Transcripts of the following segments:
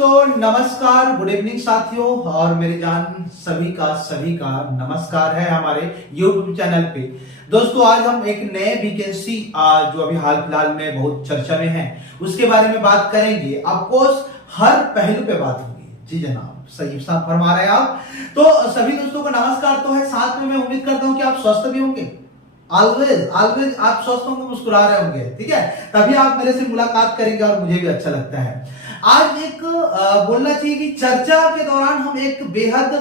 दोस्तों, नमस्कार, good evening साथियों। और मेरी जान सभी का नमस्कार है हमारे YouTube चैनल पे। दोस्तों, आज हम एक नए वैकेंसी जो अभी हाल फिलहाल में बहुत चर्चा में है उसके बारे में बात करेंगे। ऑफकोर्स हर पहलू पे बात होगी। जी जनाब, सही साहब फरमा रहे हैं आप। तो सभी दोस्तों को नमस्कार तो है, साथ में मैं उम्मीद करता हूँ कि आप स्वस्थ भी होंगे। ऑलवेज आप स्वस्थ होंगे, मुस्कुरा रहे होंगे, ठीक है, तभी आप मेरे से मुलाकात करेंगे और मुझे भी अच्छा लगता है। आज एक बोलना चाहिए कि चर्चा के दौरान हम एक बेहद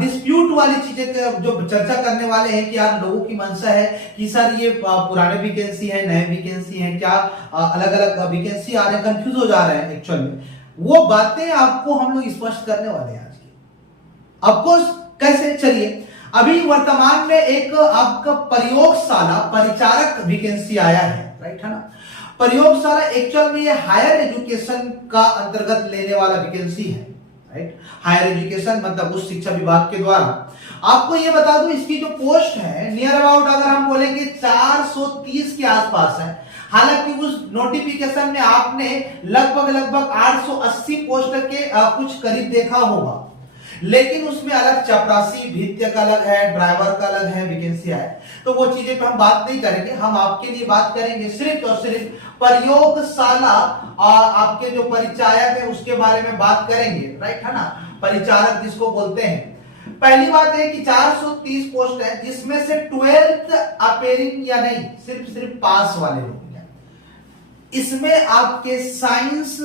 डिस्प्यूट वाली चीजें जो चर्चा करने वाले हैं कि यार लोगों की मंशा है कि सर ये पुराने वैकेंसी है, नए वैकेंसी है, क्या अलग अलग वैकेंसी आ रहे हैं, कंफ्यूज हो जा रहे हैं। एक्चुअल में वो बातें आपको हम लोग स्पष्ट करने वाले हैं आज की। ऑफकोर्स कैसे, चलिए, अभी वर्तमान में एक आपका प्रयोगशाला परिचारक वैकेंसी आया है, राइट है ना। प्रयोगशाला एक्चुअल में ये हायर एजुकेशन का अंतर्गत लेने वाला वैकेंसी है, राइट। हायर एजुकेशन मतलब उच्च शिक्षा विभाग के द्वारा। आपको ये बता दूं, इसकी जो पोस्ट है नियर अबाउट अगर हम बोलेंगे 430 के आसपास है। हालांकि उस नोटिफिकेशन में आपने लगभग 880 पोस्ट के कुछ करीब देखा होगा, लेकिन उसमें अलग चपरासी, भित्य का अलग है, ड्राइवर का अलग है वैकेंसी है। तो वो चीजें पे हम बात नहीं करेंगे। हम आपके लिए बात करेंगे सिर्फ और सिर्फ प्रयोगशाला और आपके जो परिचायक है उसके बारे में बात करेंगे, राइट है ना, परिचारक जिसको बोलते हैं। पहली बात है कि 430 पोस्ट है, जिसमें से 12th अपेयरिंग या नहीं, सिर्फ पास वाले लोग हैं। इसमें आपके साइंस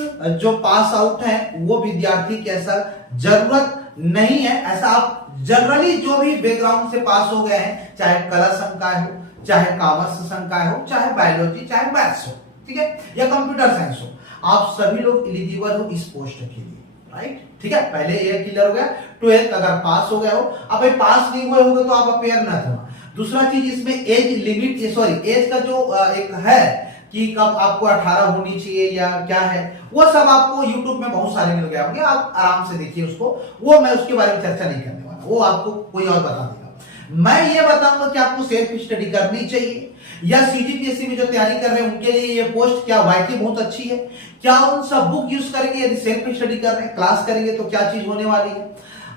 जो पास आउट है वो विद्यार्थी की ऐसा जरूरत नहीं है। ऐसा आप जनरली जो भी बैकग्राउंड से पास हो गए हैं, चाहे कला संकाय हो, चाहे कॉमर्स संकाय हो, चाहे बायोलॉजी, चाहे मैथ्स हो, ठीक है, या कंप्यूटर साइंस हो, आप सभी लोग एलिजिबल हो इस पोस्ट के लिए, राइट। ठीक है, पहले ये क्लियर हो गया। 12th अगर पास हो गए हो, अब पास नहीं हुए होंगे तो आप अपेयर ना होना। दूसरा चीज, इसमें एज लिमिट, सॉरी एज का जो एक है कि कब आपको 18 होनी चाहिए या क्या है, वो सब आपको YouTube में बहुत सारे मिल गए होंगे, आप आराम से देखिए उसको। वो मैं उसके बारे में चर्चा नहीं करने वाला, वो आपको कोई और बता देगा। मैं ये बताऊंगा कि आपको सेल्फ स्टडी करनी चाहिए, या CGPSC में जो तैयारी कर रहे हैं उनके लिए ये पोस्ट क्या वाकई बहुत अच्छी है। क्या उन सब बुक यूज करेंगे, यदि सेल्फ स्टडी कर रहे हैं, क्लास करेंगे तो क्या चीज होने वाली है,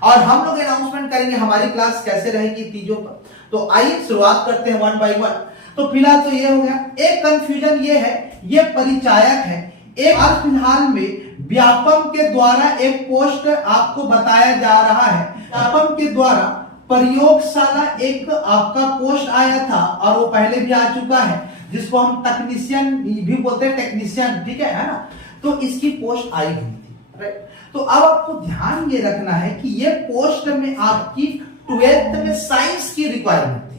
और हम लोग अनाउंसमेंट करेंगे हमारी क्लास कैसे रहेगी तीजों पर। तो आइए शुरुआत करते हैं वन बाय वन। तो फिलहाल तो ये हो गया। एक कंफ्यूजन ये है, ये परिचायक है। एक हाल फिलहाल में व्यापम के द्वारा एक पोस्ट आपको बताया जा रहा है। व्यापम के द्वारा प्रयोगशाला एक आपका पोस्ट आया था और वो पहले भी आ चुका है, जिसको हम टेक्नीशियन भी बोलते हैं, टेक्नीशियन, ठीक है ना। तो इसकी पोस्ट आई हुई थी, राइट। तो अब आपको ध्यान ये रखना है कि ये पोस्ट में आपकी 12th में साइंस की रिक्वायरमेंट,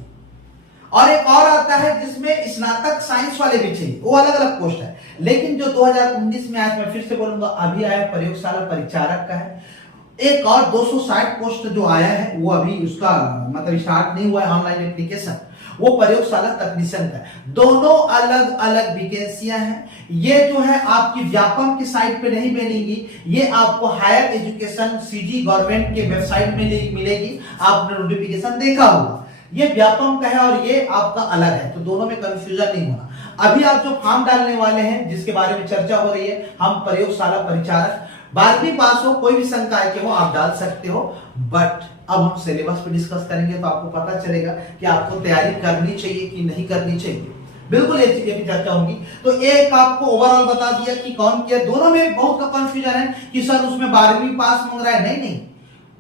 और एक और आता है जिसमें स्नातक साइंस वाले भी चाहिए, वो अलग अलग पोस्ट है। लेकिन जो 2019 में आया, मैं फिर से बोलूंगा, अभी आया प्रयोगशाला परिचारक का है। एक और 260 पोस्ट जो आया है वो अभी उसका मतलब स्टार्ट नहीं हुआ है ऑनलाइन एप्लीकेशन, वो प्रयोगशाला तकनीशियन का है। दोनों अलग अलग वैकेंसियां हैं। ये जो है आपकी व्यापम की साइट पे नहीं मिलेगी, ये आपको हायर एजुकेशन CG गवर्नमेंट के वेबसाइट में मिलेगी। आपने नोटिफिकेशन देखा होगा, ये व्यापम का है और ये आपका अलग है, तो दोनों में कंफ्यूजन नहीं होना। अभी आप जो फॉर्म डालने वाले हैं जिसके बारे में चर्चा हो रही है, हम प्रयोगशाला परिचारक 12वीं पास हो, कोई भी संकाय के हो, आप डाल सकते हो। बट अब हम सिलेबस पे डिस्कस करेंगे तो आपको पता चलेगा कि आपको तैयारी करनी चाहिए कि नहीं करनी चाहिए। बिल्कुल ये चीजें की चर्चा होगी। तो एक आपको ओवरऑल बता दिया कि कौन किया। दोनों में बहुत का कंफ्यूजन है कि सर उसमें 12वीं पास मांग रहा है। नहीं,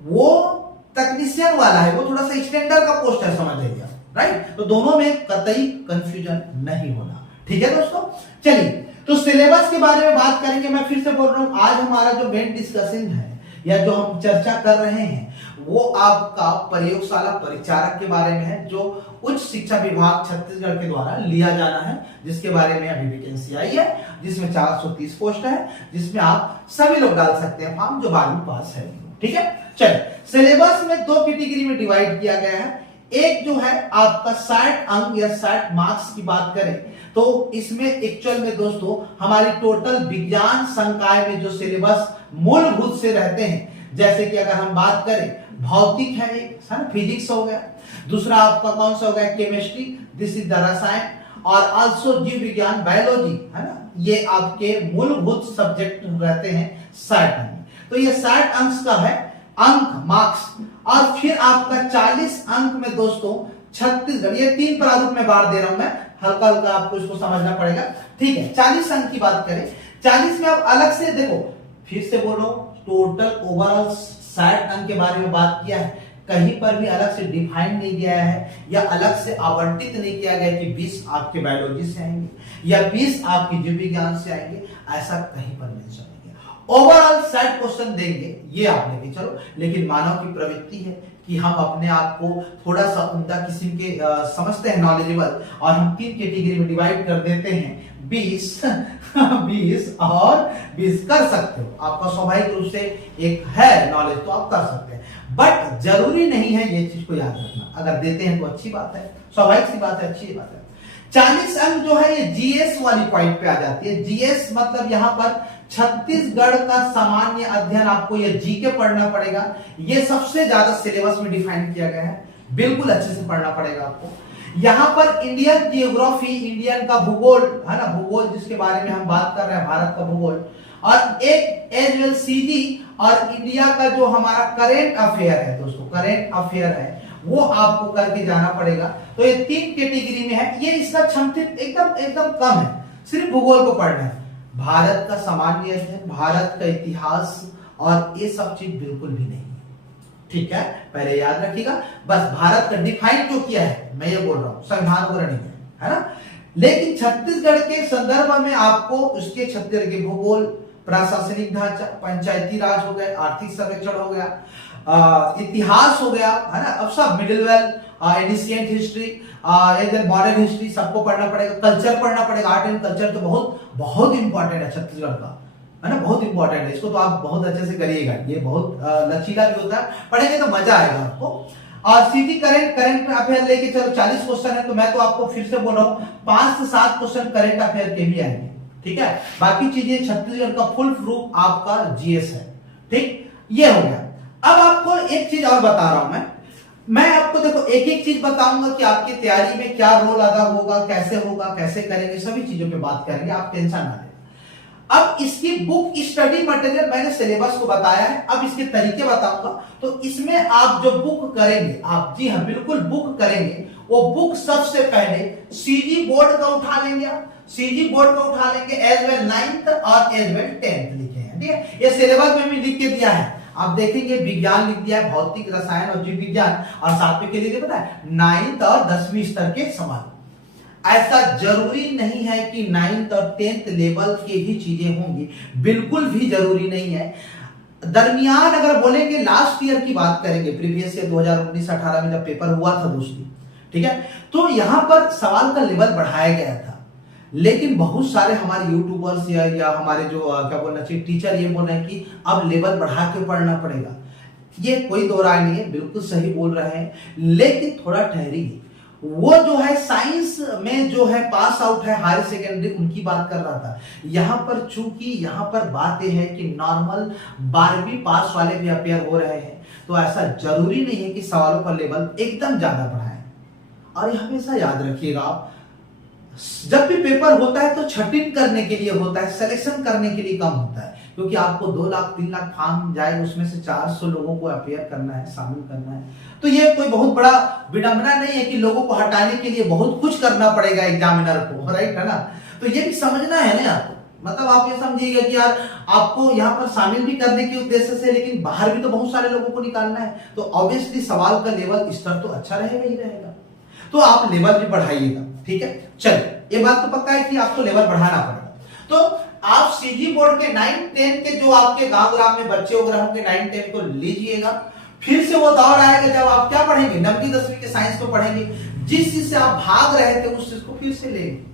वो टेक्नीशियन वाला है, वो थोड़ा सा स्टैंडर्ड का पोस्ट है, समझ लीजिए, राइट। तो दोनों में कतई कंफ्यूजन नहीं होना, ठीक है दोस्तों। चलिए, तो सिलेबस के बारे में बात करेंगे। मैं फिर से बोल रहा हूं, आज हमारा जो मेन डिस्कशन है या जो हम चर्चा कर रहे हैं वो आपका प्रयोगशाला परिचारक के बारे में है, जो उच्च शिक्षा विभाग छत्तीसगढ़ के द्वारा लिया जाना है, जिसके बारे में अभी वैकेंसी आई है, जिसमें 430 पोस्ट है, जिसमें आप सभी लोग डाल सकते हैं फॉर्म जो 12वीं पास है, ठीक है। चलिए, सिलेबस में 2 कैटेगरी में डिवाइड किया गया है। एक जो है आपका 60 अंक या 60 मार्क्स की बात करें तो इसमें एक्चुअल में दोस्तों हमारी टोटल विज्ञान संकाय में जो सिलेबस मूलभूत से रहते हैं, जैसे कि अगर हम बात करें भौतिक है, एक फिजिक्स हो गया, दूसरा आपका कौन सा हो गया केमिस्ट्री, दिस इज द रसायन, और आल्सो जीव विज्ञान बायोलॉजी, है ना, ये आपके मूलभूत सब्जेक्ट रहते हैं 60 अंक। तो ये 60 अंक का है, अंक मार्क्स। और फिर आपका 40 अंक में दोस्तों छत्तीसगढ़, ये 3 प्रारूप में बार दे रहा हूं मैं, हल्का हल्का आपको इसको समझना पड़ेगा, ठीक है। 40 अंक की बात करें, 40 में आप अलग से देखो, फिर से बोलो, टोटल ओवरऑल 60 अंक के बारे में बात किया है, कहीं पर भी अलग से डिफाइन नहीं किया है या अलग से आवंटित नहीं किया गया कि 20 आपके बायोलॉजी से आएंगे या 20 आपके जीव विज्ञान से आएंगे, ऐसा कहीं पर मेंशन नहीं किया। ओवरऑल 60 क्वेश्चन देंगे, ये आप लेके चलो। लेकिन मानव की प्रवृत्ति है कि हम अपने आप को थोड़ा सा उम्दा किस्म के समझते हैं, नॉलेजेबल, और हम 3 कैटेगरी में डिवाइड कर देते हैं, 20 20 और 20 कर सकते हो, आपका स्वाभाविक रूप से एक है नॉलेज तो आप कर सकते हैं, बट जरूरी नहीं है, ये चीज को याद रखना। अगर देते हैं तो अच्छी बात है, स्वाभाविक सी बात है, अच्छी बात है। 40 अंक जो है ये जीएस वाली पॉइंट पे आ जाती है। जीएस मतलब यहां पर छत्तीसगढ़ का सामान्य अध्ययन, आपको ये जीके पढ़ना पड़ेगा, ये सबसे ज्यादा सिलेबस में डिफाइन किया गया है, बिल्कुल अच्छे से पढ़ना पड़ेगा आपको। यहां पर इंडियन जियोग्राफी, इंडियन का भूगोल है ना, भूगोल जिसके बारे में हम बात कर रहे हैं, भारत का भूगोल, और एक एज वेल सीजी और इंडिया का जो हमारा करेंट अफेयर है दोस्तों, करेंट अफेयर है, वो आपको करके जाना पड़ेगा। तो ये 3 कैटेगरी में है, ये इसका क्षमतित एकदम कम है, सिर्फ भूगोल को पढ़ना है। भारत का सामान्य अध्ययन, भारत का इतिहास और ये सब चीज बिल्कुल भी नहीं, ठीक है, पहले याद रखिएगा। बस भारत का डिफाइन जो किया है, मैं ये बोल रहा हूं, संविधान वगैरह नहीं है ना। लेकिन छत्तीसगढ़ के संदर्भ में आपको उसके छत्तीसगढ़ के भूगोल, प्रशासनिक ढांचा, पंचायती राज हो गए, आर्थिक सर्वेक्षण हो गया, इतिहास हो गया, है ना, अब सब मिडिलवेल, एंशिएंट हिस्ट्री, मॉडर्न हिस्ट्री, सबको पढ़ना पड़ेगा। कल्चर पढ़ना पड़ेगा, आर्ट एंड कल्चर तो बहुत बहुत इंपॉर्टेंट है छत्तीसगढ़ का, है ना, बहुत इंपॉर्टेंट है, इसको तो आप बहुत अच्छे से करिएगा, ये बहुत लचीला भी होता है, पढ़ेंगे तो मजा आएगा आपको। और सीधी करंट अफेयर लेके चलो, 40 क्वेश्चन है, तो मैं तो आपको फिर से बोल रहा हूँ 5 से 7 क्वेश्चन करंट अफेयर के भी आएंगे, ठीक है। बाकी चीजें छत्तीसगढ़ का फुल प्रूफ आपका जीएस है, ठीक, ये हो गया। अब आपको एक चीज और बता रहा हूं मैं आपको देखो एक एक चीज बताऊंगा कि आपकी तैयारी में क्या रोल अदा होगा, कैसे करेंगे, सभी चीजों पे बात करेंगे, आप टेंशन ना लें। अब इसकी बुक स्टडी मटेरियल मैंने सिलेबस को बताया है, अब इसके तरीके बताऊंगा। तो इसमें आप जो बुक करेंगे, आप जी हाँ बिल्कुल बुक करेंगे, वो बुक सबसे पहले सीजी बोर्ड का उठा लेंगे, आप सीजी बोर्ड का उठा लेंगे, एज वेल 9th और एज वेल 10th लिखे हैं, ठीक है, ये सिलेबस में भी लिख के दिया है, आप देखेंगे विज्ञान लिख दिया है, भौतिक, रसायन और जीव विज्ञान, और साथ में के लिए पता है 9th और 10वीं स्तर के सवाल। ऐसा जरूरी नहीं है कि 9th और 10th लेवल के ही चीजें होंगी, बिल्कुल भी जरूरी नहीं है। दरमियान अगर बोलेंगे, लास्ट ईयर की बात करेंगे, प्रीवियस ईयर 2019-18 में जब पेपर हुआ था दोस्तों, ठीक है, तो यहां पर सवाल का लेवल बढ़ाया गया था, लेकिन बहुत सारे हमारे यूट्यूबर्स या हमारे जो क्या बोलना चाहिए टीचर ये बोल रहे हैं कि अब लेवल बढ़ा के पढ़ना पड़ेगा। ये कोई दो राय नहीं है, बिल्कुल सही बोल रहे हैं, लेकिन थोड़ा ठहरिए। वो जो है साइंस में जो है पास आउट है हायर सेकेंडरी, उनकी बात कर रहा था। यहां पर चूंकि यहां पर बात यह है कि नॉर्मल 12वीं पास वाले भी अपेयर हो रहे हैं, तो ऐसा जरूरी नहीं है कि सवालों का लेवल एकदम ज्यादा बढ़ाएं। और हमेशा याद रखिएगा, आप जब भी पेपर होता है तो छटिन करने के लिए होता है, सिलेक्शन करने के लिए कम होता है, क्योंकि आपको 2 लाख 3 लाख फॉर्म जाए, उसमें से 400 लोगों को अपेयर करना है, शामिल करना है। तो ये कोई बहुत बड़ा विडंबना नहीं है कि लोगों को हटाने के लिए बहुत कुछ करना पड़ेगा एग्जामिनर को, राइट है ना। तो ये भी समझना है ना आपको, मतलब आप ये समझिएगा कि यार आपको यहाँ पर शामिल भी करने के उद्देश्य से, लेकिन बाहर भी तो बहुत सारे लोगों को निकालना है, तो ऑब्वियसली सवाल का लेवल स्तर तो अच्छा रहेगा ही रहेगा, तो आप लेवल भी बढ़ाइएगा, ठीक है। चलिए, ये बात तो पक्का है कि आपको लेवल बढ़ाना पड़ेगा। तो आप सीजी बोर्ड के 9-10 के जो आपके गांव ग्राम में बच्चे वगैरह होंगे 9-10 को लीजिएगा। फिर से वो दौर आएगा जब आप क्या पढ़ेंगे, 9वीं 10वीं के साइंस को पढ़ेंगे, जिस चीज से आप भाग रहे थे उस चीज को फिर से लेंगे।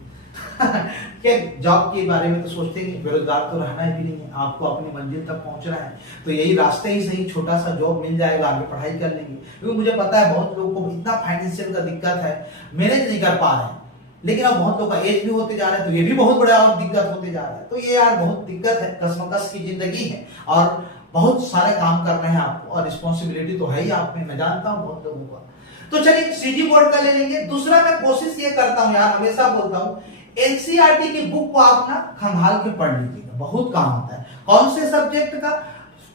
क्या जॉब के बारे में तो सोचते हैं, बेरोजगार तो रहना ही नहीं है, आपको अपनी मंजिल तक पहुंचना है, तो यही रास्ते ही सही, छोटा सा जॉब मिल जाएगा, आगे पढ़ाई कर लेंगे। क्योंकि मुझे पता है बहुत लोगों को इतना फाइनेंशियल का दिक्कत है, मैनेज नहीं कर पा रहे हैं, लेकिन अब बहुत लोग का एज भी होते जा रहा है, तो ये भी बहुत बड़ा और दिक्कत होते जा रहा है। तो ये यार बहुत दिक्कत है, कसमकस की जिंदगी है, और बहुत सारे काम करने हैं आपको, और रिस्पॉन्सिबिलिटी तो है ही आप में, मैं जानता हूँ बहुत लोगों का। तो चलिए सीजी बोर्ड का ले लेंगे। दूसरा मैं कोशिश ये करता हूँ यार, हमेशा बोलता हूँ, एनसीईआरटी की बुक को आप ना खंगाल के पढ़ लीजिएगा, बहुत काम होता है। कौन से सब्जेक्ट का,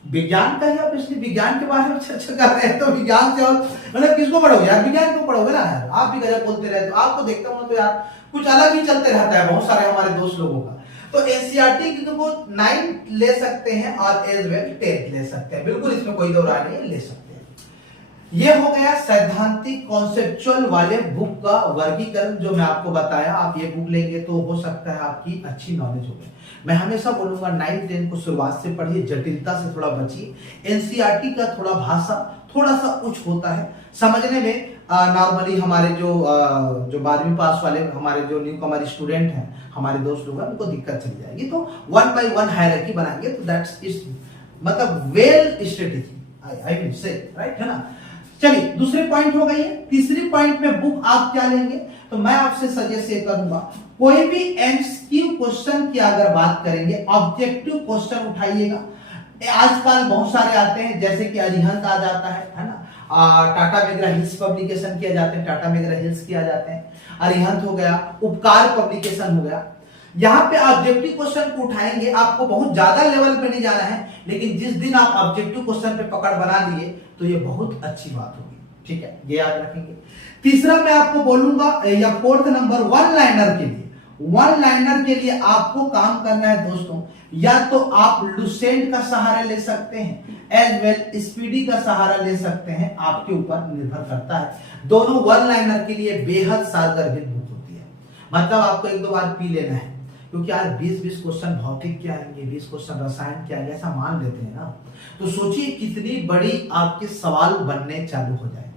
विज्ञान का ही आप इसलिए विज्ञान के बारे में चर्चा कर रहे हैं, तो विज्ञान से और मतलब किसको पढ़ोगे यार, विज्ञान को पढ़ोगे ना यार। आप भी गजब बोलते रहते हो, आपको देखता हूँ तो यार कुछ अलग ही चलते रहता है बहुत सारे हमारे दोस्त लोगों का। तो एनसीईआरटी की तो वो 9 ले सकते हैं और एज वेल 10 ले सकते हैं, बिल्कुल इसमें कोई दो राय नहीं, ले सकते हैं। ये हो गया सैद्धांतिक कॉन्सेप्चुअल वाले बुक का वर्गीकरण जो मैं आपको बताया। आप ये बुक लेंगे तो हो सकता है आपकी अच्छी नॉलेज हो गई। मैं हमेशा बोलूंगा 9, 10 को शुरुआत से पढ़िए, जटिलता से थोड़ा बचिए। एनसीईआरटी का थोड़ा भाषा थोड़ा सा उच्च होता है समझने में। नॉर्मली हमारे जो 12वीं पास वाले हमारे जो न्यू कमर स्टूडेंट हैं, हमारे दोस्त लोग हैं, उनको दिक्कत चली जाएगी। तो 1 by 1 हायरार्की बनाएंगे तो दैट्स इज मतलब वेल स्ट्रेटेजी, आई मीन से, राइट है ना। चलिए दूसरे पॉइंट हो गई है। तीसरी पॉइंट में बुक आप क्या लेंगे, तो मैं आपसे सजेस्ट ये करूंगा, कोई भी एमसीक्यू क्वेश्चन की अगर बात करेंगे, ऑब्जेक्टिव क्वेश्चन उठाइएगा। आजकल बहुत सारे आते हैं, जैसे कि अरिहंत आ जाता है ना, टाटा मेग्रा हिल्स पब्लिकेशन किया जाते हैं, टाटा मेग्रा हिल्स किया जाते हैं, अरिहंत हो गया, उपकार पब्लिकेशन हो गया। यहाँ पे ऑब्जेक्टिव क्वेश्चन को उठाएंगे, आपको बहुत ज्यादा लेवल पे नहीं जाना है, लेकिन जिस दिन आप ऑब्जेक्टिव क्वेश्चन पे पकड़ बना लिए तो ये बहुत अच्छी बात होगी, ठीक है, ये याद रखेंगे। तीसरा मैं आपको बोलूंगा या फोर्थ नंबर, वन लाइनर के लिए, वन लाइनर के लिए आपको काम करना है दोस्तों, या तो आप लुसेंट का सहारा ले सकते हैं, एज वेल स्पीडी का सहारा ले सकते हैं, आपके ऊपर निर्भर करता है। दोनों वन लाइनर के लिए बेहद सारगर बुक होती है, मतलब आपको 1-2 बार पी लेना है, क्योंकि यार 20-20 क्वेश्चन भौतिक के आएंगे, 20 क्वेश्चन रसायन के आएंगे, ऐसा मान लेते हैं ना, तो सोचिए कितनी बड़ी आपके सवाल बनने चालू हो जाए,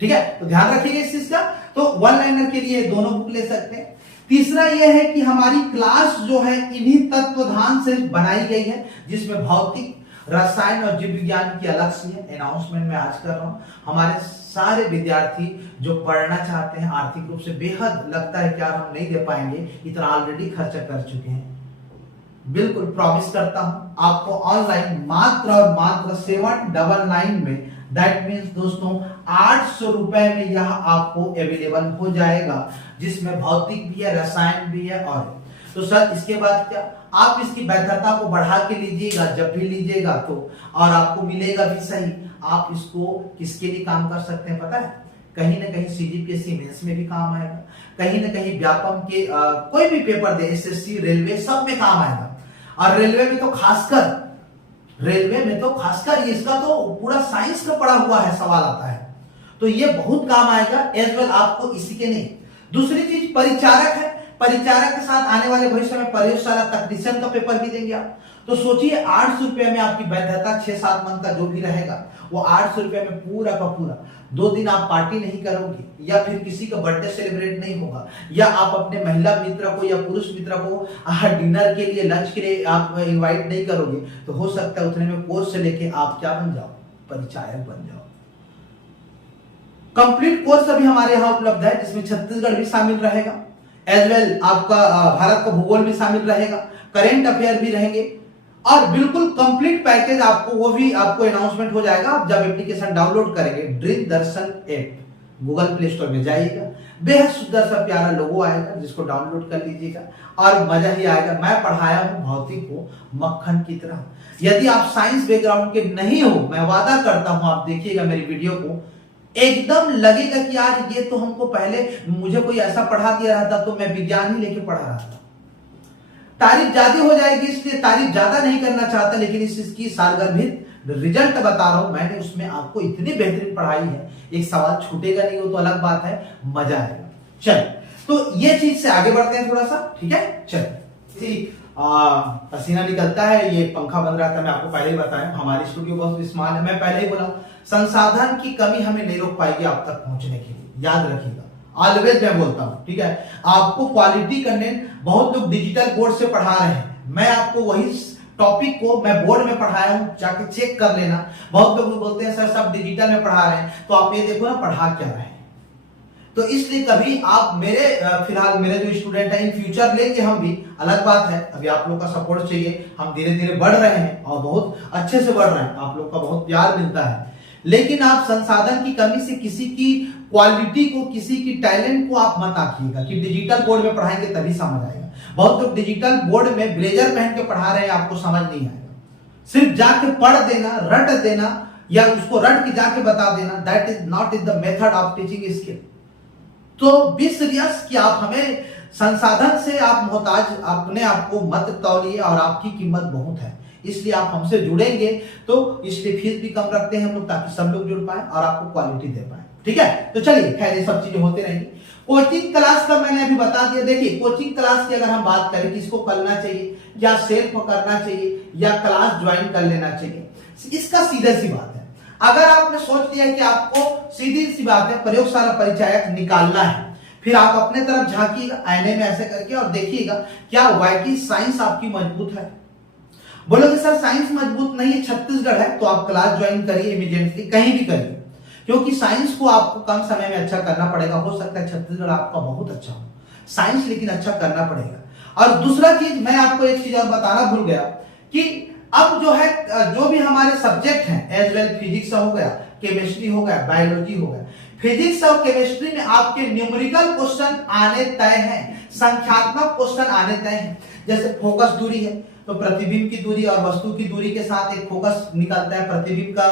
ठीक है। तो ध्यान रखिएगा इस चीज का। तो वन लाइनर के लिए दोनों बुक ले सकते हैं। तीसरा यह है कि हमारी क्लास जो है इन्हीं तत्वधान से बनाई गई है, जिसमें भौतिक, रसायन और जीव विज्ञान की अलग सी है। अनाउंसमेंट मैं आज कर रहा हूं, हमारे सारे विद्यार्थी जो पढ़ना चाहते हैं आर्थिक रूप से बेहद लगता है कि यार हम नहीं दे पाएंगे, इतना ऑलरेडी खर्चा कर चुके हैं, बिल्कुल प्रॉमिस करता हूं आपको ऑनलाइन मात्र और मात्र 799 में, दैट मीन्स दोस्तों 800 रुपए में यह आपको अवेलेबल हो जाएगा, जिसमें भौतिक भी है, रसायन भी है। और तो सर इसके बाद क्या, आप इसकी वैधता को बढ़ा के लीजिएगा, जब भी लीजिएगा तो, और आपको मिलेगा भी सही। आप इसको किसके लिए काम कर सकते हैं पता है, कहीं ना कहीं सीजीपीएससी मेंस में भी काम आएगा, कहीं ना कहीं व्यापम के कोई भी पेपर दे, एसएससी, रेलवे, सब में काम आएगा। और रेलवे में तो खासकर इसका तो पूरा साइंस का पढ़ा हुआ है, सवाल आता है, तो ये बहुत काम आएगा। एज वेल आपको इसी के नहीं, दूसरी चीज परिचारक है, परिचारक के साथ आने वाले भविष्य में प्रयोगशाला तकनीशियन का पेपर भी देंगे आप। तो सोचिए 800 रुपए में आपकी वैधता 6-7 मंथ का जो भी रहेगा, वो 800 रुपए में पूरा का पूरा 2 दिन आप पार्टी नहीं करोगे, या फिर किसी का बर्थडे सेलिब्रेट नहीं होगा, या आप अपने महिला मित्र को या पुरुष मित्र को डिनर के लिए, लंच के लिए आप इनवाइट नहीं करोगे, तो हो सकता है उतने में कोर्स से लेके आप क्या बन जाओ, परिचायक बन जाओ। कंप्लीट कोर्स अभी हमारे यहाँ उपलब्ध है, जिसमें छत्तीसगढ़ भी शामिल रहेगा, एज वेल आपका भारत का भूगोल भी शामिल रहेगा, करेंट अफेयर भी रहेंगे, और बिल्कुल कंप्लीट पैकेज आपको, वो भी आपको अनाउंसमेंट हो जाएगा आप जब एप्लीकेशन डाउनलोड करेंगे। ड्रीम दर्शन ऐप गूगल प्ले स्टोर में जाइएगा, बेहद सुंदर सा प्यारा लोगो आएगा, जिसको डाउनलोड कर लीजिएगा और मजा ही आएगा। मैं पढ़ाया हूं भौतिक को मक्खन की तरह। यदि आप साइंस बैकग्राउंड के नहीं हो, मैं वादा करता हूं, आप देखिएगा मेरी वीडियो को, एकदम लगेगा कि यार ये तो हमको पहले मुझे कोई ऐसा पढ़ा दिया रहा था, तो मैं विज्ञान ही लेके पढ़ा रहा था। तारीफ ज्यादा हो जाएगी, इसलिए तारीफ ज्यादा नहीं करना चाहता, लेकिन इसकी सारगर्भित रिजल्ट बता रहा हूं। मैंने उसमें आपको इतनी बेहतरीन पढ़ाई है, एक सवाल छूटेगा नहीं, वो तो अलग बात है, मजा आएगा। चल, तो ये चीज से आगे बढ़ते हैं थोड़ा सा, ठीक है। चल, पसीना निकलता है, ये पंखा बंद रहा था, मैं आपको पहले ही बताया, हमारी स्टूडियो बहुत स्मॉल है, मैं पहले ही बोला, संसाधन की कमी हमें नहीं रोक पाएगी आप तक पहुंचने के लिए, याद रखिएगा, ऑलवेज मैं बोलता हूं, ठीक है। आपको क्वालिटी कंटेंट, बहुत लोग डिजिटल बोर्ड से पढ़ा रहे हैं, मैं आपको वही टॉपिक को मैं बोर्ड में पढ़ाया हूं, जाके चेक कर लेना। बहुत लोग बोलते हैं सर सब डिजिटल में पढ़ा रहे हैं, तो आप ये देखो ना पढ़ा क्या रहे हैं। तो इसलिए कभी आप मेरे फिलहाल मेरे जो स्टूडेंट हैं, इन फ्यूचर लेंगे हम भी, अलग बात है, अभी आप लोग का सपोर्ट चाहिए, हम धीरे धीरे बढ़ रहे हैं और बहुत अच्छे से बढ़ रहे हैं, आप लोग का बहुत प्यार मिलता है। लेकिन आप संसाधन की कमी से किसी की क्वालिटी को, किसी की टैलेंट को आप मत आंकिएगा कि डिजिटल बोर्ड में पढ़ाएंगे तभी समझ आएगा। बहुत लोग डिजिटल बोर्ड में ब्लेजर पहन के पढ़ा रहे हैं, आपको समझ नहीं आएगा। सिर्फ जाके पढ़ देना, रट देना या उसको रट के जाके बता देना, that is not is the method of teaching skill. तो बी सीरियस कि आप हमें संसाधन से आप मोहताज अपने आप को मत तौलिए और आपकी कीमत बहुत है, इसलिए आप हमसे जुड़ेंगे तो इसलिए फीस भी कम रखते हैं हम लोग ताकि सब लोग जुड़ पाए और आपको क्वालिटी दे पाए। ठीक है, तो चलिए खैर ये सब चीजें होते रहेंगी। कोचिंग क्लास का मैंने अभी बता दिया। देखिए कोचिंग क्लास की अगर हम बात करें किसको करना चाहिए, क्या सेल्फ करना चाहिए या क्लास ज्वाइन कर लेना चाहिए, इसका सीधा सी बात है। अगर आपने सोच लिया कि आपको सीधी सी बात है प्रयोगशाला परिचायक निकालना है, फिर आप अपने तरफ झांकिएगा आईने में ऐसे करके और देखिएगा क्या वाकई साइंस आपकी मजबूत है। बोलोगे सर साइंस मजबूत नहीं है, छत्तीसगढ़ है, तो आप क्लास ज्वाइन करिए इमीडिएटली, कहीं भी करिए, क्योंकि साइंस को आपको कम समय में अच्छा करना पड़ेगा। हो सकता है छत्तीसगढ़ आपका बहुत अच्छा हो साइंस, लेकिन अच्छा करना पड़ेगा। और दूसरा चीज मैं आपको एक चीज और बताना भूल गया कि अब जो है जो भी हमारे सब्जेक्ट हैं एज वेल फिजिक्स हो गया, केमिस्ट्री हो गया, बायोलॉजी हो गया, फिजिक्स और केमिस्ट्री में आपके न्यूमेरिकल क्वेश्चन आने तय हैं, संख्यात्मक क्वेश्चन आने तय हैं। जैसे फोकस दूरी है तो प्रतिबिंब की दूरी और वस्तु की दूरी के साथ एक फोकस निकलता है। प्रतिबिंब का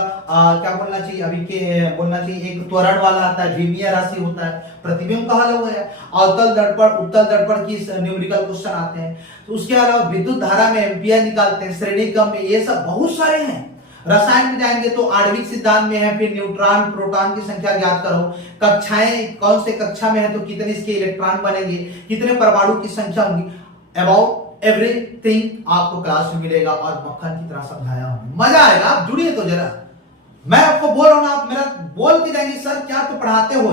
क्या बोलना चाहिए अभी के बोलना चाहिए, एक त्वरण वाला आता है, द्विमीय राशि होता है, प्रतिबिंब का हल हो गया। अवतल दर्पण उत्तल दर्पण की न्यूमेरिकल क्वेश्चन आते हैं। तो उसके अलावा विद्युत धारा में एम्पियर निकालते हैं, श्रेणी क्रम में, ये सब बहुत सारे हैं। रसायन में जाएंगे तो आणविक सिद्धांत में है, फिर न्यूट्रॉन प्रोटॉन की संख्या ज्ञात करो, कक्षाएं कौन से कक्षा में है तो कितने इसके इलेक्ट्रॉन बनेंगे, कितने परमाणु की संख्या होगी, अबाउट एवरीथिंग आपको क्लास में मिलेगा और मक्खन की तरह समझाया हूं, मजा आएगा। आप जुड़िए तो जरा, मैं आपको बोल रहा हूं ना, आप मेरा बोल के जाएंगे सर क्या तो पढ़ाते हो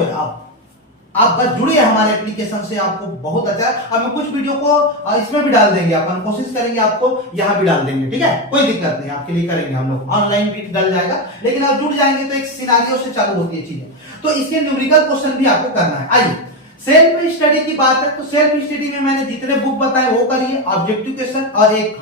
आप बस जुड़िए हमारे एप्लीकेशन से, आपको बहुत अच्छा है। और मैं कुछ वीडियो को इसमें भी डाल देंगे, अपन कोशिश करेंगे आपको यहाँ भी डाल देंगे, ठीक है, कोई दिक्कत नहीं, आपके लिए करेंगे हम लोग, ऑनलाइन भी डल जाएगा, लेकिन आप जुड़ जाएंगे तो एक सिनारियो से चालू होती है चीजें। तो इसके न्यूमेरिकल क्वेश्चन भी आपको करना है। आइए सेल्फ स्टडी की बात है तो सेल्फ स्टडी में मैंने जितने बुक बताए वो करिए, ऑब्जेक्टिव क्वेश्चन और एक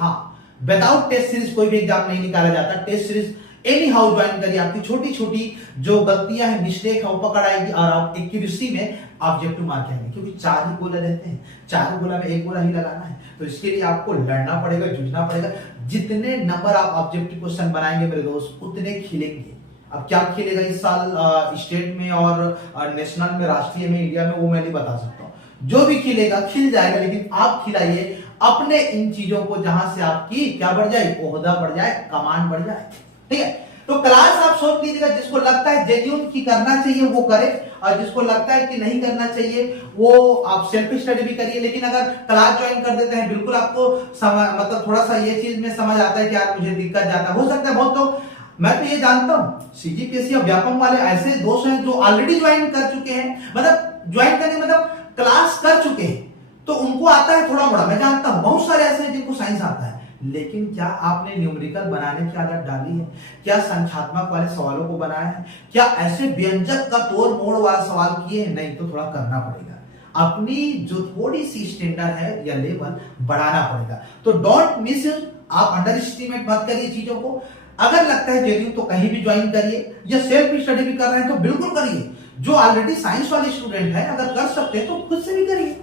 विदाउट टेस्ट सीरीज कोई भी एग्जाम नहीं निकाला जाता, test series anyhow join करिए। आपकी छोटी छोटी जो गलतियां हैं, मिस्टेक है, वो पकड़ आएगी और आप एक्यूरेसी में ऑब्जेक्टिव मार्क आएंगे, क्योंकि 4 ही गोला रहते हैं, 4 गोला में 1 गोला ही लगाना है। तो इसके लिए आपको लड़ना पड़ेगा, जूझना पड़ेगा। जितने नंबर आप ऑब्जेक्टिव क्वेश्चन बनाएंगे मेरे दोस्त, उतने खिलेंगे। अब क्या खेलेगा इस साल स्टेट में और नेशनल में, राष्ट्रीय में, इंडिया में, वो मैं नहीं बता सकता हूं। जो भी खिलेगा खिल जाएगा, लेकिन आप खिलाइए अपने इन चीजों को जहां से आपकी क्या बढ़ जाए, ओहदा बढ़ जाए, कमान बढ़ जाए। ठीक है, तो क्लास आप सोच लीजिएगा, जिसको लगता है जेन्युइन की करना चाहिए वो करे, और जिसको लगता है कि नहीं करना चाहिए वो आप सेल्फ स्टडी भी करिए। लेकिन अगर क्लास ज्वाइन कर देते हैं, बिल्कुल आपको मतलब थोड़ा सा ये चीज में समझ आता है कि यार मुझे दिक्कत जाता है। हो सकता है बहुत लोग, मैं तो ये जानता हूं सीजीपीएससी और व्यापम वाले ऐसे दोस्त हैं जो ऑलरेडी ज्वाइन कर चुके हैं, मतलब ज्वाइन करने मतलब क्लास कर चुके हैं, तो उनको आता है थोड़ा मोड़ा, मैं जानता हूं बहुत सारे ऐसे हैं जिनको साइंस आता है। लेकिन क्या आपने न्यूमेरिकल बनाने की आदत डाली है? क्या संख्यात्मक वाले सवालों को बनाया है? क्या ऐसे व्यंजक का तोड़ मोड़ वाला सवाल किए हैं? नहीं तो थोड़ा करना पड़ेगा। अपनी जो थोड़ी सी स्टैंडर्ड है या लेवल बढ़ाना पड़ेगा। तो डोंट मिस, आप अंडर एस्टिमेट मत करिए चीजों को। अगर लगता है जेन्युइन तो कहीं भी ज्वाइन करिए, या सेल्फ स्टडी भी कर रहे हैं तो बिल्कुल करिए। जो ऑलरेडी साइंस वाले स्टूडेंट हैं अगर कर सकते हैं तो खुद से भी करिए,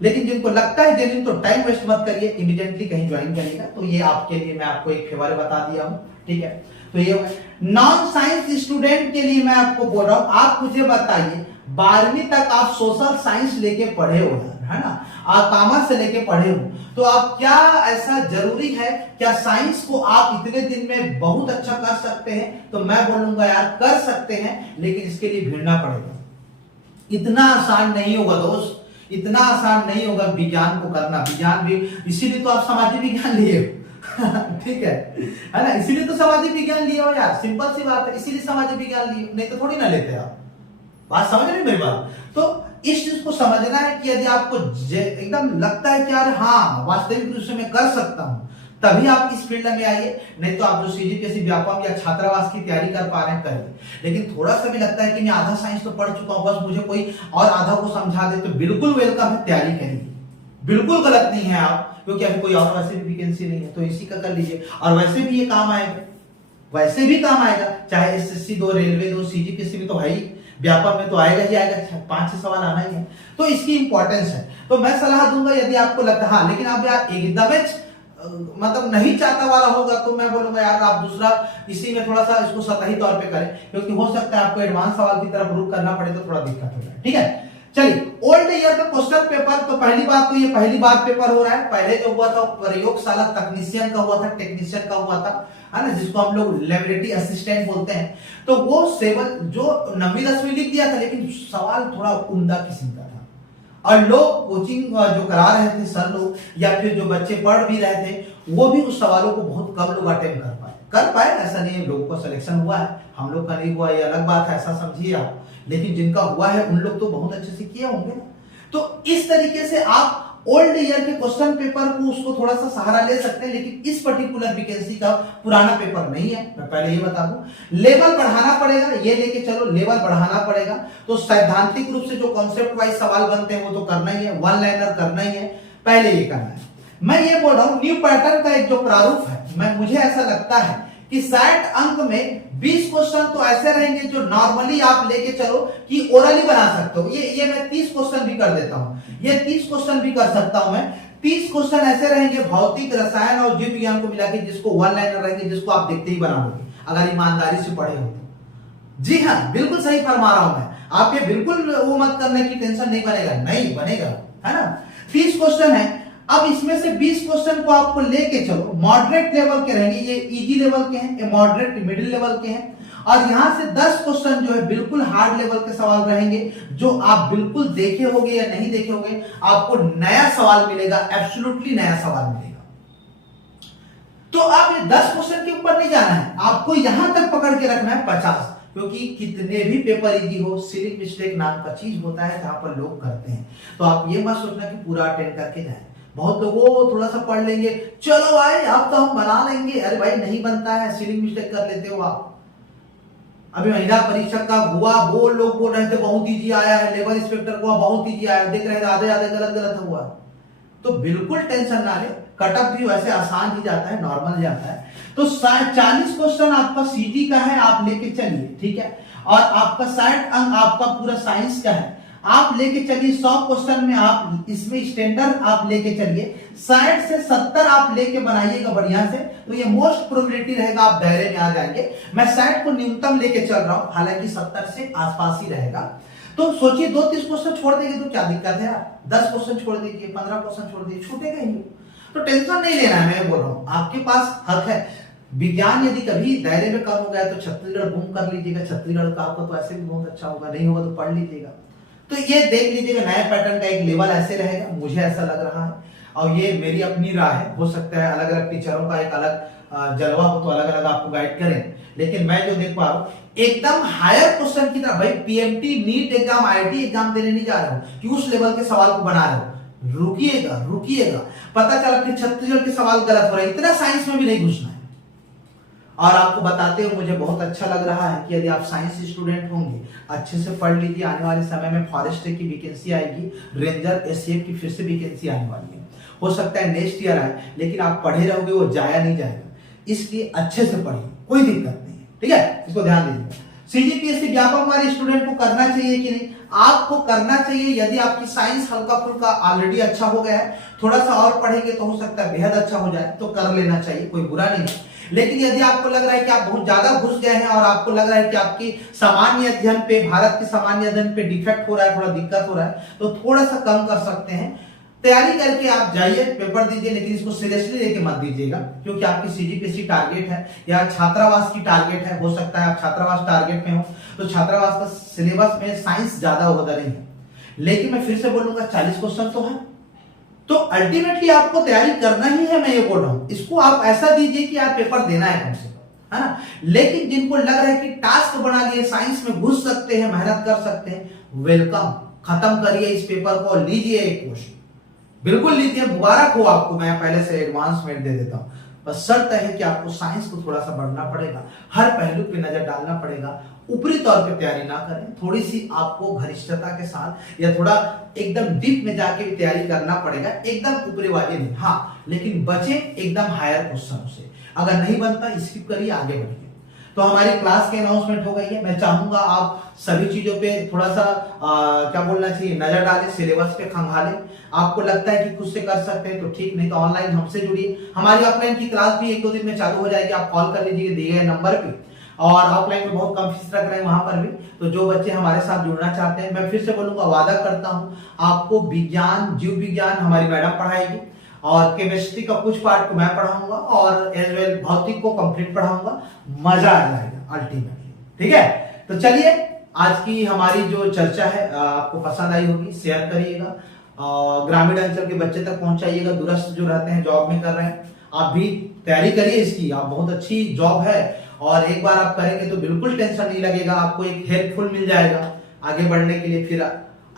लेकिन जिनको लगता है जेन्युइन तो टाइम वेस्ट मत करिए, इमीडिएटली कहीं ज्वाइन करिएगा। तो ये आपके लिए मैं आपको एक फेवर बता दिया हूं, ठीक है। तो ये नॉन साइंस स्टूडेंट के लिए मैं आपको बोल रहा हूं, आप मुझे बताइए 12वीं तक आप सोशल साइंस लेके पढ़े हो, है ना, आप कॉमर्स से लेके पढ़े हो, तो आप क्या ऐसा जरूरी है क्या साइंस को आप इतने दिन में बहुत अच्छा कर सकते हैं? तो मैं बोलूंगा यार कर सकते हैं, लेकिन इसके लिए भिड़ना पड़ेगा। इतना आसान नहीं होगा दोस्त, इतना आसान नहीं होगा विज्ञान को करना। विज्ञान भी इसीलिए तो आप सामाजिक विज्ञान लिए हो ठीक है ना, इसीलिए तो सामाजिक विज्ञान लिए हो यार, सिंपल सी बात है, इसीलिए सामाजिक विज्ञान लिए, नहीं तो थोड़ी ना लेते आप। बात समझ रहे मेरी बात? तो इस चीज को समझना है कि यदि आपको एकदम लगता है कि यार हाँ वास्तविक रूप से मैं कर सकता हूं, तभी आप इस फील्ड में आइए। नहीं तो आप जो सीजीपीएससी व्यापम या छात्रावास की तैयारी कर पा रहे हैं करिए। लेकिन थोड़ा सा भी लगता है कि मैं आधा साइंस तो पढ़ चुका हूं, बस मुझे कोई और आधा को समझा दे, तो बिल्कुल वेलकम है, तैयारी करिए, बिल्कुल गलत नहीं है आप, क्योंकि अभी कोई और वैसे भी वैकेंसी नहीं है, तो इसी का कर लीजिए। और वैसे भी ये काम आएगा, वैसे भी काम आएगा, चाहे एसएससी दो, रेलवे दो, सीजीपीएससी में तो भाई व्यापक में तो आएगा ही आएगा, 5-6 सवाल आना ही है। तो इसकी इंपॉर्टेंस है। तो मैं सलाह दूंगा यदि आपको लगता है, हाँ लेकिन आप यार एकदम मतलब नहीं चाहता वाला होगा तो मैं बोलूंगा यार आप दूसरा इसी में थोड़ा सा इसको सतही तौर पे करें, क्योंकि हो सकता है आपको एडवांस सवाल की तरफ रुख करना पड़े तो थोड़ा दिक्कत हो जाए। ठीक है, चलिए ओल्ड ईयर का क्वेश्चन पेपर, तो पहली बात तो ये पहली बार पेपर हो रहा है। पहले जो हुआ था प्रयोगशाला तकनीशियन का हुआ था, टेक्नीशियन का हुआ था, है ना, जिसको हम लोग लेबोरेटरी असिस्टेंट बोलते हैं। तो वो सेवन जो 9वीं 10वीं लिख दिया था, लेकिन सवाल थोड़ा उम्दा किस्म का था और लोग कोचिंग जो करा रहे थे सर लोग या फिर जो बच्चे पढ़ भी रहे थे, वो भी उस सवालों को बहुत कम लोग अटेम्प्ट कर पाए। ऐसा नहीं है लोगों को सिलेक्शन हुआ है, हम लोग का नहीं हुआ, ये अलग बात है, ऐसा समझिए आप। लेकिन जिनका हुआ है उन लोग तो बहुत अच्छे से किए होंगे ना। तो इस तरीके से आप ओल्ड ईयर के क्वेश्चन पेपर को उसको थोड़ा सा सहारा ले सकते हैं, लेकिन इस पर्टिकुलर वैकेंसी का पुराना पेपर नहीं है, मैं पहले ये बता दूं। लेवल बढ़ाना पड़ेगा, ये लेके चलो, लेवल बढ़ाना पड़ेगा। तो सैद्धांतिक रूप से जो कॉन्सेप्ट वाइज सवाल बनते हैं वो तो करना ही है, वन लाइनर करना ही है, पहले ये करना है। मैं ये बोल रहा हूं न्यू पैटर्न का एक जो प्रारूप है, मुझे ऐसा लगता है कि 60 अंक में 20 क्वेश्चन तो ऐसे रहेंगे जो नॉर्मली आप लेके चलो कि ओरली बना सकते हो। ये मैं 30 क्वेश्चन भी कर देता हूं, ये 30 क्वेश्चन भी कर सकता हूं मैं। 30 क्वेश्चन ऐसे रहेंगे भौतिक, रसायन और जीव विज्ञान को मिला के, जिसको वन लाइनर रहेंगे, जिसको आप देखते ही बना लोगे अगर ईमानदारी से पढ़े हो तो। जी हाँ, बिल्कुल सही फरमा रहा हूं मैं, आप ये बिल्कुल वो मत करने की टेंशन नहीं बनेगा, नहीं बनेगा, है ना। 30 क्वेश्चन है, अब इसमें से 20 क्वेश्चन को आपको लेके चलो, मॉडरेट लेवल के रहेंगे, ये इजी लेवल के हैं, ये मॉडरेट मिडिल लेवल के हैं, और यहां से 10 क्वेश्चन जो है बिल्कुल हार्ड लेवल के सवाल रहेंगे, जो आप बिल्कुल देखे होंगे या नहीं देखे होंगे, आपको नया सवाल मिलेगा, एब्सोल्युटली नया सवाल मिलेगा। तो आप ये 10 क्वेश्चन के ऊपर नहीं जाना है, आपको यहां तक पकड़ के रखना है 50, क्योंकि कितने भी पेपर इजी हो, सिली मिस्टेक नाम का चीज होता है जहां पर लोग करते हैं। तो आप ये मत सोचना कि पूरा अटेंड करके जाए। बहुत लोग थोड़ा सा पढ़ लेंगे, चलो भाई अब तो हम बना लेंगे, अरे भाई नहीं बनता है, सीलिंग मिस्टेक कर लेते हो आप। अभी महिला परीक्षक का हुआ, वो लोग बोल रहे थे बहुत इजी आया है, लेबर इंस्पेक्टर को बहुत इजी आया, देख रहे थे आधे आधे गलत गलत हुआ। तो बिल्कुल टेंशन ना ले, कटअप भी वैसे आसान ही जाता है, नॉर्मल जाता है। तो 40 क्वेश्चन आपका सीजी का है, आप लेके चलिए, ठीक है। और आपका 60 अंक आपका पूरा साइंस का है, आप लेके चलिए। 100 क्वेश्चन में आप इसमें स्टैंडर्ड आप लेके चलिए, 60 से 70 आप लेके बनाइएगा बढ़िया से, तो ये मोस्ट प्रोबेबिलिटी रहेगा आप दायरे में आ जाएंगे। मैं 60 को न्यूनतम लेके चल रहा हूं, हालांकि 70 से आसपास ही रहेगा। तो सोचिए 2-3 क्वेश्चन छोड़ देंगे तो क्या दिक्कत है यार, 10 क्वेश्चन छोड़ दीजिए, 15 क्वेश्चन छोड़ दीजिए, छूटेगा ही। तो टेंशन नहीं लेना है, मैं बोल रहा हूं आपके पास हक है। विज्ञान यदि कभी दायरे में कम हो गया तो छत्तीसगढ़ घूम कर लीजिएगा, छत्तीसगढ़ का आपको तो ऐसे भी बहुत अच्छा होगा, नहीं होगा तो पढ़ लीजिएगा। तो ये देख लीजिएगा, नया पैटर्न का एक लेवल ऐसे रहेगा, मुझे ऐसा लग रहा है, और ये मेरी अपनी राय है। हो सकता है अलग अलग टीचरों का एक अलग जलवा हो तो अलग अलग आपको गाइड करें, लेकिन मैं जो देख पा रहा हूं एकदम हायर क्वेश्चन की तरह। भाई PMT, NEET exam, IIT exam देने नहीं जा रहे हो कि उस लेवल के सवाल को बना रहे हो, रुकिएगा। पता चला कि छत्तीसगढ़ के सवाल गलत हो रहे, इतना साइंस में भी नहीं घुसना है। और आपको बताते हुए मुझे बहुत अच्छा लग रहा है कि यदि आप साइंस स्टूडेंट होंगे, अच्छे से पढ़ लीजिए, आने वाले समय में फॉरेस्टर की वैकेंसी आएगी, रेंजर, एसएफ की फिर से वैकेंसी आने वाली है। हो सकता है नेक्स्ट ईयर आए, लेकिन आप पढ़े रहोगे, वो जाया नहीं जाएगा, इसलिए अच्छे से पढ़िए, कोई दिक्कत नहीं है, ठीक है, इसको ध्यान दीजिए। सीजीपीएससी व्यापक वाले स्टूडेंट को करना चाहिए कि नहीं? आपको करना चाहिए। यदि आपकी साइंस हल्का फुल्का ऑलरेडी अच्छा हो गया है, थोड़ा सा और पढ़ेंगे तो हो सकता है बेहद अच्छा हो जाए, तो कर लेना चाहिए, कोई बुरा नहीं है। लेकिन यदि आपको लग रहा है कि आप बहुत ज्यादा घुस गए हैं और आपको लग रहा है कि आपकी सामान्य अध्ययन पे, भारत के सामान्य अध्ययन पे डिफेक्ट हो रहा है, थोड़ा दिक्कत हो रहा है, तो थोड़ा सा कम कर सकते हैं। तैयारी करके आप जाइए, पेपर दीजिए, लेकिन इसको सीरियसली लेके मत दीजिएगा, क्योंकि आपकी सीजीपीएससी टारगेट है या छात्रावास की टारगेट है। हो सकता है आप छात्रावास टारगेट में हो, तो छात्रावास का सिलेबस में साइंस ज्यादा होता नहीं है, लेकिन मैं फिर से बोलूंगा 40 क्वेश्चन तो है, तो अल्टीमेटली आपको तैयारी करना ही है। मैं ये बोल रहा हूं, इसको आप ऐसा दीजिए कि यार पेपर देना है कम से कम, है ना। लेकिन जिनको लग रहा है कि टास्क बना लिए, साइंस में घुस सकते हैं, मेहनत कर सकते हैं, वेलकम, खत्म करिए इस पेपर को, लीजिए एक क्वेश्चन, बिल्कुल लीजिए, मुबारक हो आपको, मैं पहले से एडवांसमेंट दे देता हूं। बस शर्त है कि आपको साइंस को थोड़ा सा बढ़ना पड़ेगा, हर पहलू पे नजर डालना पड़ेगा, ऊपरी तौर पे तैयारी ना करें, थोड़ी सी आपको घनिष्ठता के साथ या थोड़ा एकदम डीप में जाके भी तैयारी करना पड़ेगा, एकदम ऊपरी वाले नहीं, हाँ, लेकिन बचे एकदम हायर क्वेश्चन से। अगर नहीं बनता स्किप करिए, आगे बढ़िए। तो हमारी क्लास की अनाउंसमेंट हो गई है। मैं चाहूंगा आप सभी चीजों पे थोड़ा सा क्या बोलना चाहिए, नजर डालें, सिलेबस पे खंगालें। आपको लगता है कि खुद से कर सकते हैं तो ठीक, नहीं तो ऑनलाइन हमसे जुड़िए। हमारी ऑफलाइन की क्लास भी 1-2 दिन में चालू हो जाएगी। आप कॉल कर लीजिए दिए गए नंबर पे, और ऑफलाइन में बहुत कम फीस रख रहे हैं वहां पर भी। तो जो बच्चे हमारे साथ जुड़ना चाहते हैं, मैं फिर से बोलूंगा, वादा करता हूं आपको विज्ञान, जीव विज्ञान हमारी मैडम पढ़ाएगी, और केमिस्ट्री का कुछ पार्ट को मैं पढ़ाऊंगा, और एज वेल भौतिक को कंप्लीट पढ़ाऊंगा। मजा आ जाएगा अल्टीमेटली। ठीक है, तो चलिए आज की हमारी जो चर्चा है आपको पसंद आई होगी। शेयर करिएगा, ग्रामीण अंचल के बच्चे तक पहुंचाइएगा, दूरस्थ जो रहते हैं, जॉब में कर रहे हैं, आप भी तैयारी करिए इसकी। आप बहुत अच्छी जॉब है, और एक बार आप करेंगे तो बिल्कुल टेंशन नहीं लगेगा, आपको एक हेल्पफुल मिल जाएगा आगे बढ़ने के लिए। फिर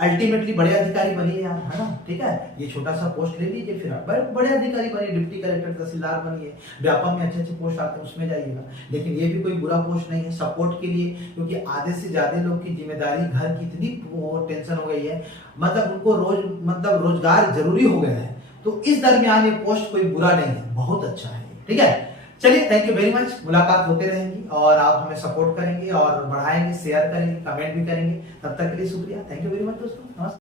अल्टीमेटली बड़े अधिकारी बनिए यार, है ना। ठीक है, ये छोटा सा पोस्ट ले लीजिए, फिर आप बड़े अधिकारी बनिए, डिप्टी कलेक्टर, तहसीलदार बनिए, व्यापम में अच्छे अच्छे पोस्ट आते हैं उसमें जाइएगा। लेकिन ये भी कोई बुरा पोस्ट नहीं है सपोर्ट के लिए, क्योंकि आधे से ज्यादा लोग की जिम्मेदारी घर की इतनी टेंशन हो गई है, मतलब उनको रोजगार जरूरी हो गया है। तो इस दरमियान ये पोस्ट कोई बुरा नहीं है, बहुत अच्छा है। ठीक है, चलिए, थैंक यू वेरी मच। मुलाकात होते रहेंगी, और आप हमें सपोर्ट करेंगे और बढ़ाएंगे, शेयर करेंगे, कमेंट भी करेंगे। तब तक के लिए शुक्रिया, थैंक यू वेरी मच दोस्तों, नमस्कार।